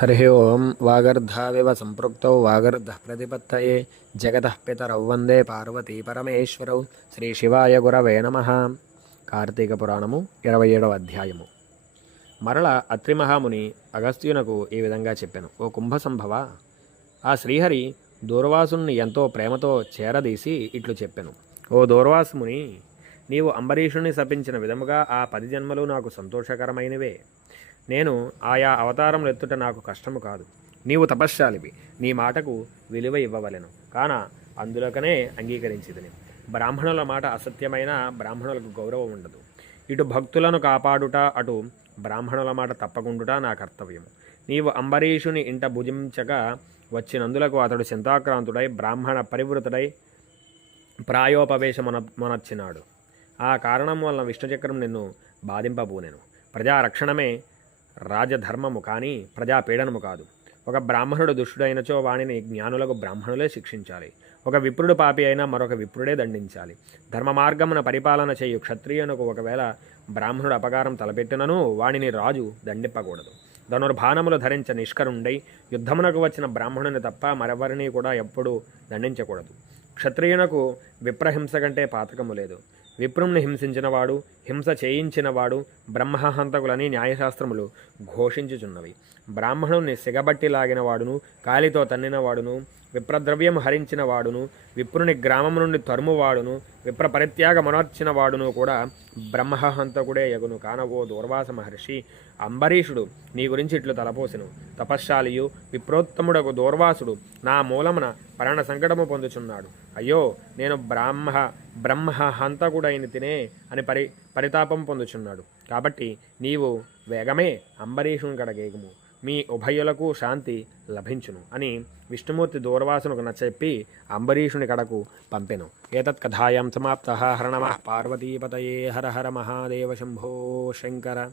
హరి ఓం వాగర్ధావివ సంపృక్తౌ వాగర్ధ ప్రతిపత్తయే జగత పితరౌ వందే పార్వతీ పరమేశ్వరౌ శ్రీ శివాయ గురవే నమ కార్తీక పురాణము ఇరవై ఏడవ అధ్యాయము. మరల అత్రిమహాముని అగస్త్యునకు ఈ విధంగా చెప్పాను ఓ కుంభ సంభవ ఆ శ్రీహరి దూర్వాసుని ఎంతో ప్రేమతో చేరదీసి ఇట్లు చెప్పాను. ఓ దూర్వాసుముని నీవు అంబరీషుణ్ణి శపించిన విధముగా ఆ పది జన్మలు నాకు సంతోషకరమైనవే. నేను ఆయా అవతారములు ఎత్తుట నాకు కష్టము కాదు. నీవు తపశ్శాలివి. నీ మాటకు విలువ ఇవ్వవలెను. కాన అందులోకనే అంగీకరించిదని బ్రాహ్మణుల మాట అసత్యమైన బ్రాహ్మణులకు గౌరవం ఉండదు. ఇటు భక్తులను కాపాడుట అటు బ్రాహ్మణుల మాట తప్పకుండుట నా కర్తవ్యం. నీవు అంబరీషుని ఇంట భుజించగా వచ్చినందులకు అతడు చింతాక్రాంతుడై బ్రాహ్మణ పరివృతుడై ప్రాయోపవేశమున మొనర్చినాడు ఆ కారణం వలన విష్ణుచక్రం నిన్ను బాధింపబూనెను. ప్రజారక్షణమే రాజధర్మము కానీ ప్రజాపీడనము కాదు. ఒక బ్రాహ్మణుడు దుష్టుడైనచో వాణిని జ్ఞానులకు బ్రాహ్మణులే శిక్షించాలి. ఒక విప్రుడు పాపి అయినా మరొక విప్రుడే దండించాలి. ధర్మ మార్గమున పరిపాలన చేయు క్షత్రియునకు ఒకవేళ బ్రాహ్మణుడు అపకారం తలపెట్టినను వాణిని రాజు దండిప్పకూడదు. ధనుర్బాణములు ధరించ నిష్కరుండై యుద్ధమునకు వచ్చిన బ్రాహ్మణుని తప్ప మరెవరిని కూడా ఎప్పుడూ దండించకూడదు. క్షత్రియునకు విప్రహింస కంటే పాతకము లేదు. విప్రుణ్ణి హింసించినవాడు హింస చేయించినవాడు బ్రహ్మహంతకులని న్యాయశాస్త్రములు ఘోషించుచున్నవి. బ్రాహ్మణుని సిగబట్టి లాగిన వాడును కాలితో తన్నినవాడును విప్రద్రవ్యం హరించిన వాడును విప్రుని గ్రామం నుండి తరుమువాడును విప్ర పరిత్యాగ మనర్చిన వాడును కూడా బ్రహ్మహంతకుడే యగును. కానవో దూర్వాస మహర్షి అంబరీషుడు నీ గురించి ఇట్లు తలపోసెను. తపశ్శాలియు విప్రోత్తముడకు దూర్వాసుడు నా మూలమున పరణ సంకటము పొందుచున్నాడు. అయ్యో నేను బ్రాహ్మ బ్రహ్మ హంతకుడైన తినే అని పరి పరితాపం పొందుచున్నాడు. కాబట్టి నీవు వేగమే అంబరీషుని కడగేగుము. మీ ఉభయులకు శాంతి లభించును అని విష్ణుమూర్తి దూర్వాసునకు నచ్చెప్పి అంబరీషుని కడకు పంపెను. ఏతత్ కథాయాం సమాప్త హరణమ పార్వతీపతయే. హర హర మహాదేవ శంభో శంకర.